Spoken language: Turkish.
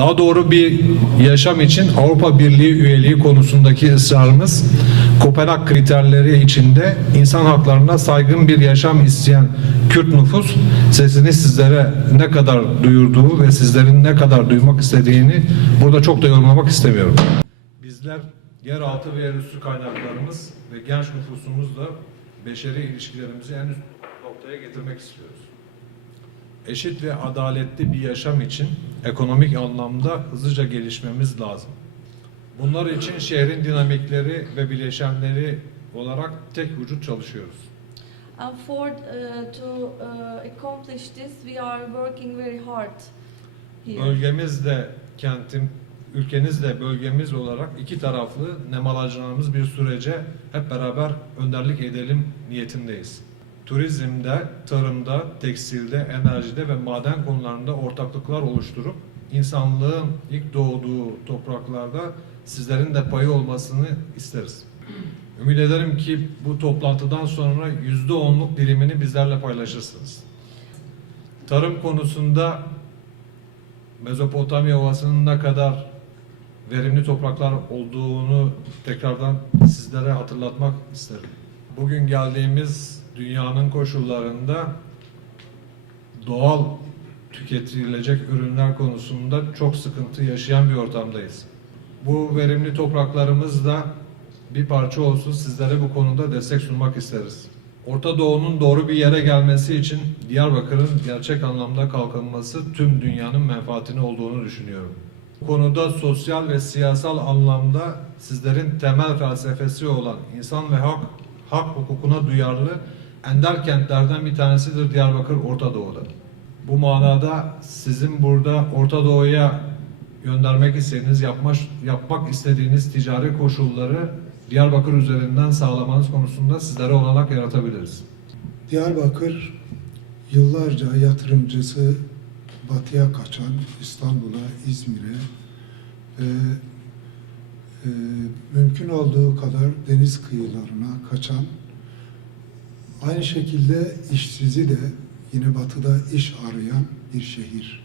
Daha doğru bir yaşam için Avrupa Birliği üyeliği konusundaki ısrarımız, Kopenhag kriterleri içinde insan haklarına saygın bir yaşam isteyen Kürt nüfus sesini sizlere ne kadar duyurduğu ve sizlerin ne kadar duymak istediğini burada çok da yorumlamak istemiyorum. Bizler yeraltı ve yerüstü kaynaklarımız ve genç nüfusumuzla beşeri ilişkilerimizi en üst noktaya getirmek istiyoruz. Eşit ve adaletli bir yaşam için ekonomik anlamda hızlıca gelişmemiz lazım. Bunlar için şehrin dinamikleri ve bileşenleri olarak tek vücut çalışıyoruz. And to accomplish this, we are working very hard here. Bölgemizde, ülkenizde bölgemiz olarak iki taraflı nemalanacağımız bir sürece hep beraber önderlik edelim niyetindeyiz. Turizmde, tarımda, tekstilde, enerjide ve maden konularında ortaklıklar oluşturup insanlığın ilk doğduğu topraklarda sizlerin de payı olmasını isteriz. Ümit ederim ki bu toplantıdan sonra %10'luk dilimini bizlerle paylaşırsınız. Tarım konusunda Mezopotamya Ovası'nın ne kadar verimli topraklar olduğunu tekrardan sizlere hatırlatmak isterim. Bugün geldiğimiz dünyanın koşullarında doğal tüketilecek ürünler konusunda çok sıkıntı yaşayan bir ortamdayız. Bu verimli topraklarımızda bir parça olsun sizlere bu konuda destek sunmak isteriz. Orta Doğu'nun doğru bir yere gelmesi için Diyarbakır'ın gerçek anlamda kalkınması tüm dünyanın menfaatine olduğunu düşünüyorum. Bu konuda sosyal ve siyasal anlamda sizlerin temel felsefesi olan insan ve hak hukukuna duyarlı ender kentlerden bir tanesidir Diyarbakır Orta Doğu'da. Bu manada sizin burada Orta Doğu'ya göndermek istediğiniz, yapmak istediğiniz ticari koşulları Diyarbakır üzerinden sağlamanız konusunda sizlere olanak yaratabiliriz. Diyarbakır yıllarca yatırımcısı batıya kaçan İstanbul'a, İzmir'e ve mümkün olduğu kadar deniz kıyılarına kaçan, aynı şekilde işsizi de yine batıda iş arayan bir şehir.